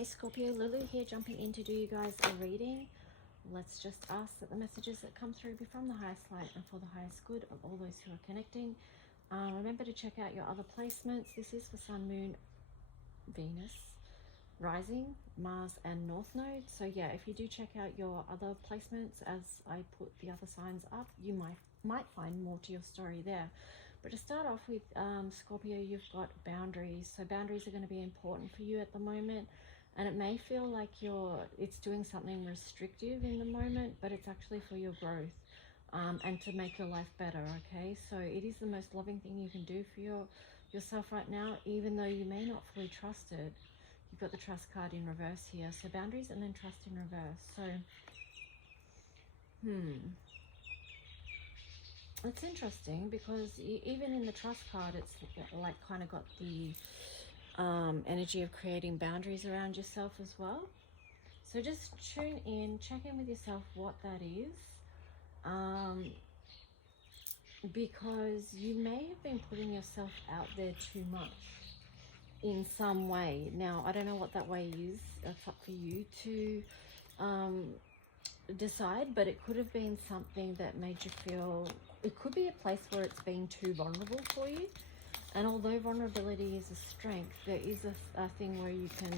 Hey Scorpio, Lulu here, jumping in to do you guys a reading. Let's just ask that the messages that come through be from the highest light and for the highest good of all those who are connecting. Remember to check out your other placements. This is for Sun, Moon, Venus, Rising, Mars and North Node. So yeah, if you do check out your other placements as I put the other signs up, you might find more to your story there. But to start off with, Scorpio, you've got boundaries. So boundaries are going to be important for you at the moment. And it may feel like it's doing something restrictive in the moment, but it's actually for your growth and to make your life better, okay? So it is the most loving thing you can do for yourself right now, even though you may not fully trust it. You've got the trust card in reverse here. So boundaries and then trust in reverse. So, it's interesting because even in the trust card, it's like kind of got the energy of creating boundaries around yourself as well. So just tune in, check in with yourself what that is, because you may have been putting yourself out there too much in some way. Now, I don't know what that way is. It's up for you to decide, but it could have been something that made you feel, it could be a place where it's been too vulnerable for you. And although vulnerability is a strength, there is a thing where you can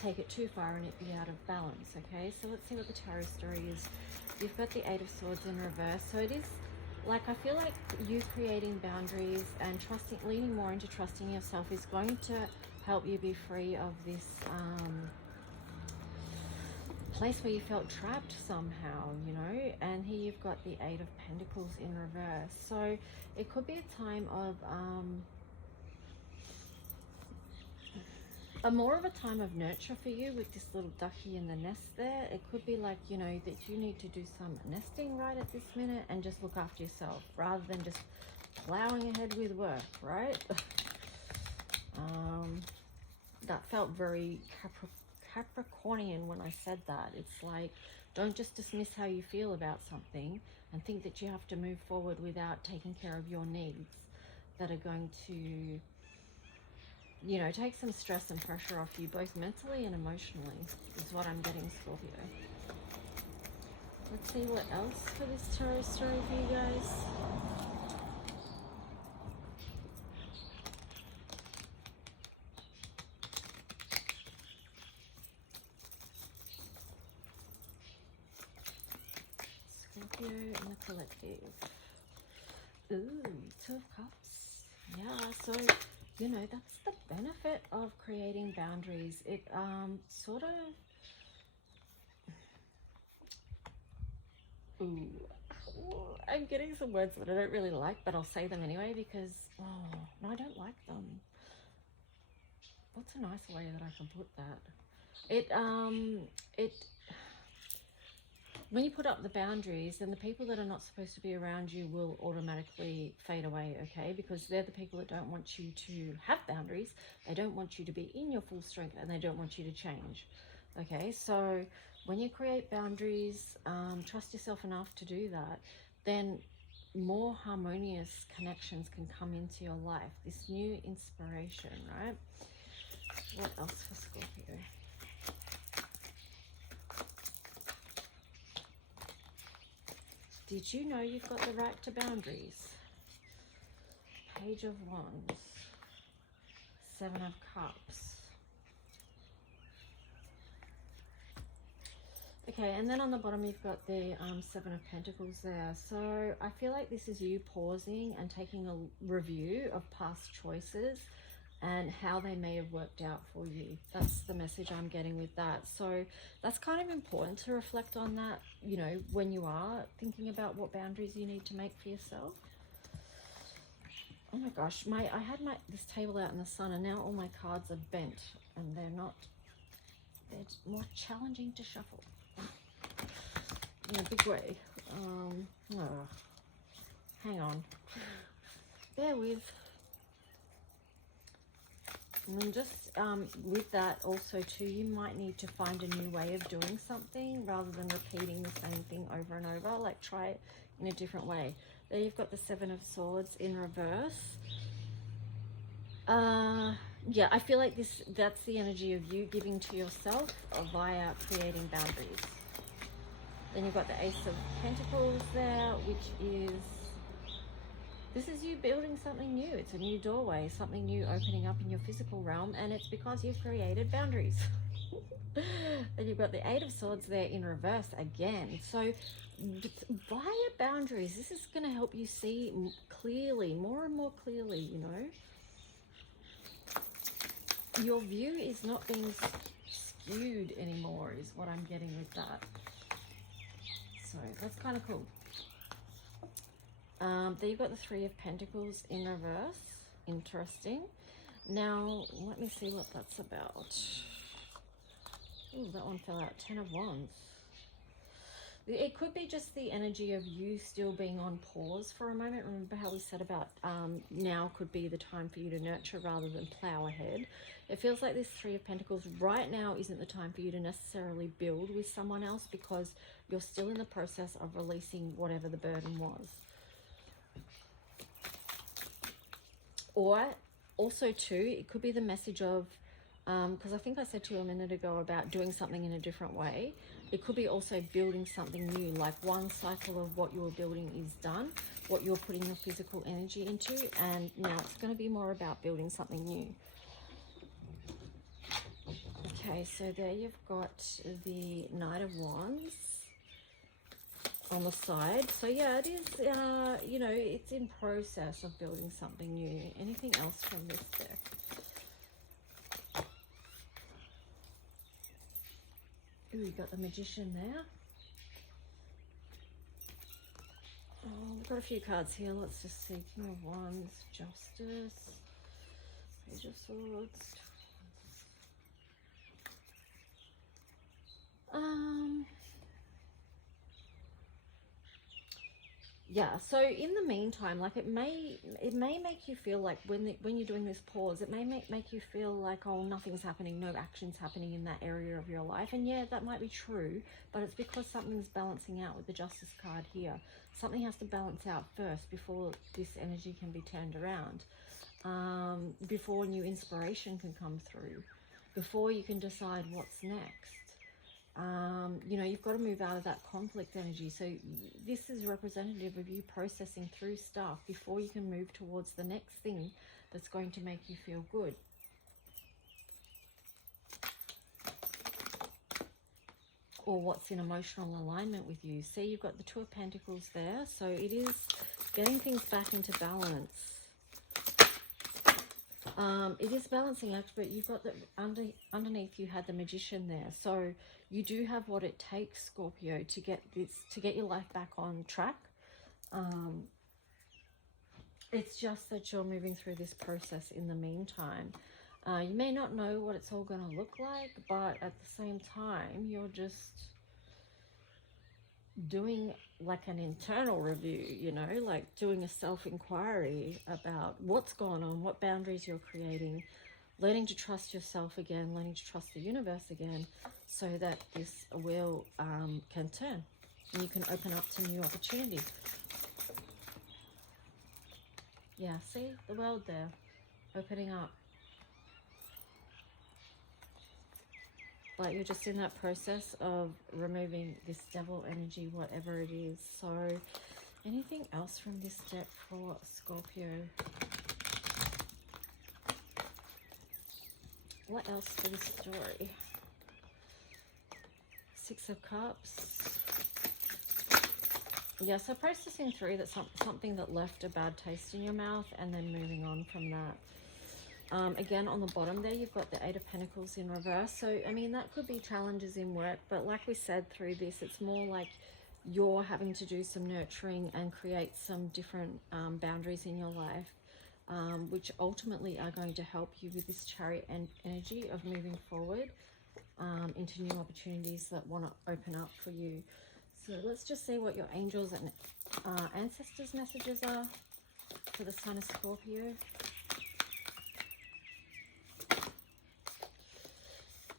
take it too far and it be out of balance, okay? So let's see what the tarot story is. You've got the Eight of Swords in reverse. So it is like, I feel like you creating boundaries and leaning more into trusting yourself is going to help you be free of this place where you felt trapped somehow, you know. And here you've got the Eight of Pentacles in reverse. So it could be a time of more of a time of nurture for you with this little ducky in the nest there. It could be like, you know, that you need to do some nesting right at this minute and just look after yourself rather than just plowing ahead with work, right? That felt very Capricornian when I said that. It's like, don't just dismiss how you feel about something and think that you have to move forward without taking care of your needs that are going to, you know, take some stress and pressure off you, both mentally and emotionally, is what I'm getting, Scorpio. Let's see what else for this tarot story for you guys. Scorpio in the collective. Ooh, Two of Cups. Yeah, so, you know, that's the benefit of creating boundaries. It sort of, I'm getting some words that I don't really like, but I'll say them anyway because, oh, no, I don't like them. What's a nice way that I can put that? When you put up the boundaries, then the people that are not supposed to be around you will automatically fade away, okay? Because they're the people that don't want you to have boundaries. They don't want you to be in your full strength and they don't want you to change, okay? So when you create boundaries, trust yourself enough to do that, then more harmonious connections can come into your life. This new inspiration, right? What else for Scorpio? Did you know you've got the right to boundaries? Page of Wands, Seven of Cups. Okay, and then on the bottom you've got the Seven of Pentacles there. So I feel like this is you pausing and taking a review of past choices and how they may have worked out for you. That's the message I'm getting with that. So that's kind of important to reflect on that, you know, when you are thinking about what boundaries you need to make for yourself. Oh my gosh, I had this table out in the sun and now all my cards are bent and they're more challenging to shuffle in a big way. Hang on, bear with. And then just with that also too, you might need to find a new way of doing something rather than repeating the same thing over and over. Like, try it in a different way. There you've got the Seven of Swords in reverse. yeah, I feel like that's the energy of you giving to yourself via creating boundaries. Then you've got the Ace of Pentacles there, which is, this is you building something new. It's a new doorway, something new opening up in your physical realm, and it's because you've created boundaries. And you've got the Eight of Swords there in reverse again. So via boundaries, this is going to help you see clearly, more and more clearly, you know. Your view is not being skewed anymore, is what I'm getting with that. So that's kind of cool. There you've got the Three of Pentacles in reverse. Interesting. Now, let me see what that's about. Ooh, that one fell out. Ten of Wands. It could be just the energy of you still being on pause for a moment. Remember how we said about now could be the time for you to nurture rather than plow ahead. It feels like this Three of Pentacles right now isn't the time for you to necessarily build with someone else, because you're still in the process of releasing whatever the burden was. Or also too, it could be the message of, because I think I said to you a minute ago about doing something in a different way. It could be also building something new, like one cycle of what you're building is done, what you're putting your physical energy into, and now it's going to be more about building something new. Okay, so there you've got the Knight of Wands on the side. So yeah, it is, you know, it's in process of building something new. Anything else from this deck? Ooh, you got the Magician there. Oh, we've got a few cards here. Let's just see. King of Wands, Justice, Page of Swords. Yeah, so in the meantime, like it may make you feel like when you're doing this pause, it may make you feel like, oh, nothing's happening, no action's happening in that area of your life. And yeah, that might be true, but it's because something's balancing out with the Justice card here. Something has to balance out first before this energy can be turned around, before new inspiration can come through, before you can decide what's next. You know, you've got to move out of that conflict energy. So this is representative of you processing through stuff before you can move towards the next thing that's going to make you feel good. Or what's in emotional alignment with you. See, you've got the Two of Pentacles there. So it is getting things back into balance. It is balancing act, but you've got the underneath you had the Magician there. So you do have what it takes, Scorpio, to get your life back on track. It's just that you're moving through this process in the meantime. You may not know what it's all going to look like, but at the same time, you're just doing like an internal review, you know, like doing a self-inquiry about what's going on, what boundaries you're creating, learning to trust yourself again, learning to trust the universe again, so that this wheel can turn and you can open up to new opportunities. Yeah, see the world there opening up. But you're just in that process of removing this devil energy, whatever it is. So anything else from this deck for Scorpio? What else for this story? Six of Cups. Yeah, so processing through that something that left a bad taste in your mouth, and then moving on from that. Again, on the bottom there, you've got the Eight of Pentacles in reverse. So, I mean, that could be challenges in work, but like we said through this, it's more like you're having to do some nurturing and create some different boundaries in your life, which ultimately are going to help you with this Chariot and energy of moving forward into new opportunities that want to open up for you. So let's just see what your angels and ancestors messages are for the sign of Scorpio.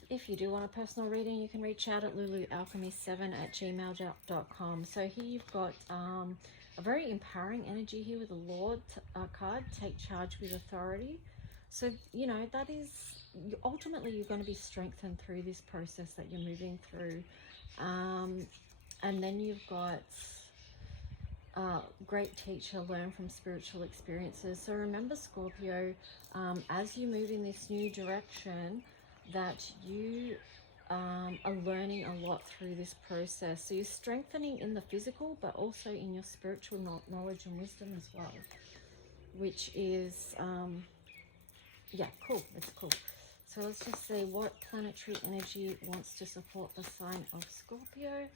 If you do want a personal reading, you can reach out at lulualchemy7@gmail.com. So here you've got a very empowering energy here with the Lord card. Take charge with authority. So, you know, that is, ultimately you're going to be strengthened through this process that you're moving through. And then you've got great teacher, learn from spiritual experiences. So remember, Scorpio, as you move in this new direction, that you are learning a lot through this process. So you're strengthening in the physical, but also in your spiritual knowledge and wisdom as well, which is, yeah, cool. It's cool. So let's just see what planetary energy wants to support the sign of Scorpio.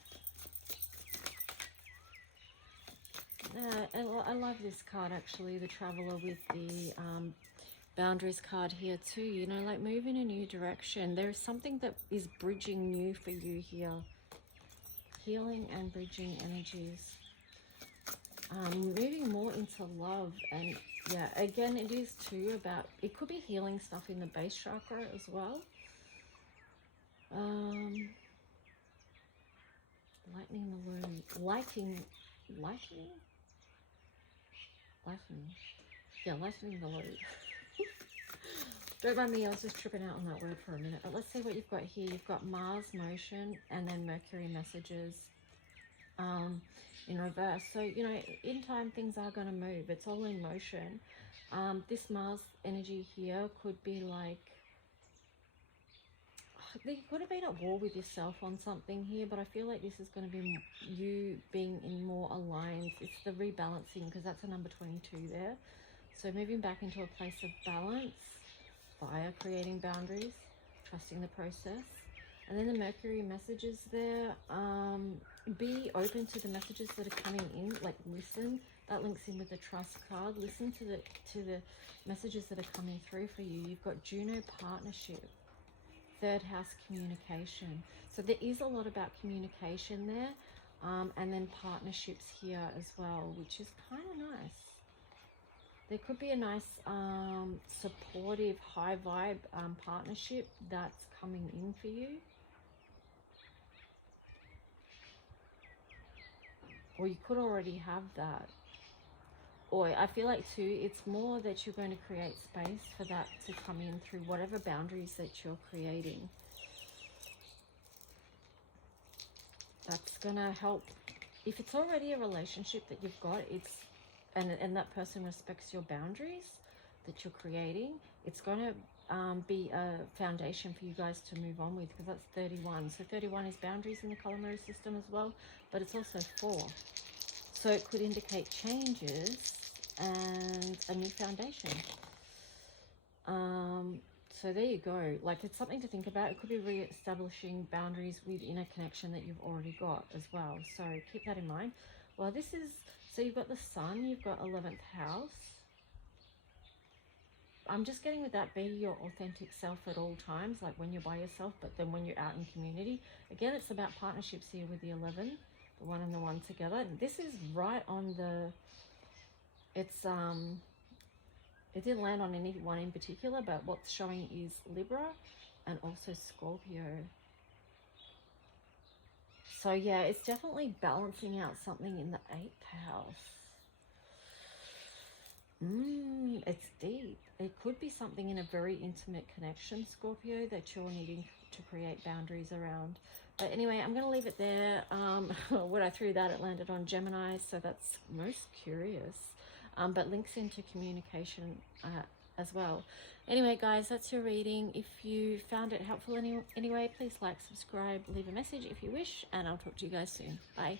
I love this card, actually, the Traveler, with the boundaries card here too. You know, like, move in a new direction. There is something that is bridging new for you here. Healing and bridging energies. Moving more into love. And yeah, again, it is too about, it could be healing stuff in the base chakra as well. Lightening the load. Lightening the load. Don't mind me, I was just tripping out on that word for a minute. But let's see what you've got here. You've got Mars motion and then Mercury messages in reverse. So, you know, in time things are going to move. It's all in motion. This Mars energy here could be like, you could have been at war with yourself on something here, but I feel like this is going to be you being in more alliance. It's the rebalancing, because that's a number 22 there. So moving back into a place of balance via creating boundaries, trusting the process. And then the Mercury messages there, be open to the messages that are coming in, like listen. That links in with the trust card. Listen to the messages that are coming through for you. You've got Juno partnership, third house communication. So there is a lot about communication there, and then partnerships here as well, which is kind of nice. There could be a nice supportive, high vibe partnership that's coming in for you. Or you could already have that. Or I feel like too, it's more that you're going to create space for that to come in through whatever boundaries that you're creating. That's going to help. If it's already a relationship that you've got, it's and that person respects your boundaries that you're creating, it's going to be a foundation for you guys to move on with, because that's 31. So 31 is boundaries in the color mirror system as well, but it's also 4. So it could indicate changes and a new foundation. So there you go. Like, it's something to think about. It could be re-establishing boundaries within a connection that you've already got as well. So keep that in mind. Well, this is, so you've got the Sun, you've got 11th house. I'm just getting with that, be your authentic self at all times, like when you're by yourself, but then when you're out in community. Again, it's about partnerships here with the 11, the 1 and the 1 together. And this is right on the, it's, it didn't land on any one in particular, but what's showing is Libra and also Scorpio. So yeah, it's definitely balancing out something in the 8th house. It's deep. It could be something in a very intimate connection, Scorpio, that you're needing to create boundaries around. But anyway, I'm going to leave it there. When I threw that, it landed on Gemini, so that's most curious. But links into communication as well. Anyway, guys, that's your reading. If you found it helpful anyway, please like, subscribe, leave a message if you wish, and I'll talk to you guys soon. Bye.